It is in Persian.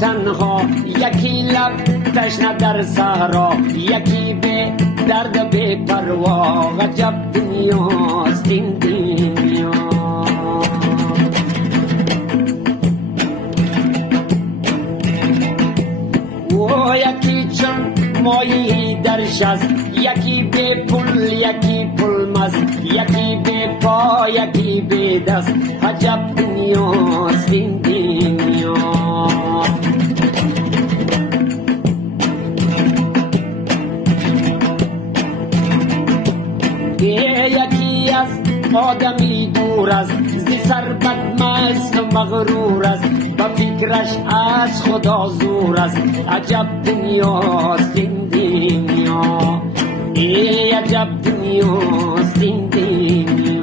تنها، یکی لب تشنه در صحرا، یکی به درد بی پروا. عجب دنیاست این دنیا. و یکی چون مایی در شست، یکی به پل یکی پل مست، یکی به پا یکی به دست. عجب دنیاست این دنیا. یکی از آدمی دور است، زی سر بدمست و مغرور است، با فکرش از خدا زور است. عجب دنیاست این دنیا. عجب دنیاست این دنیا.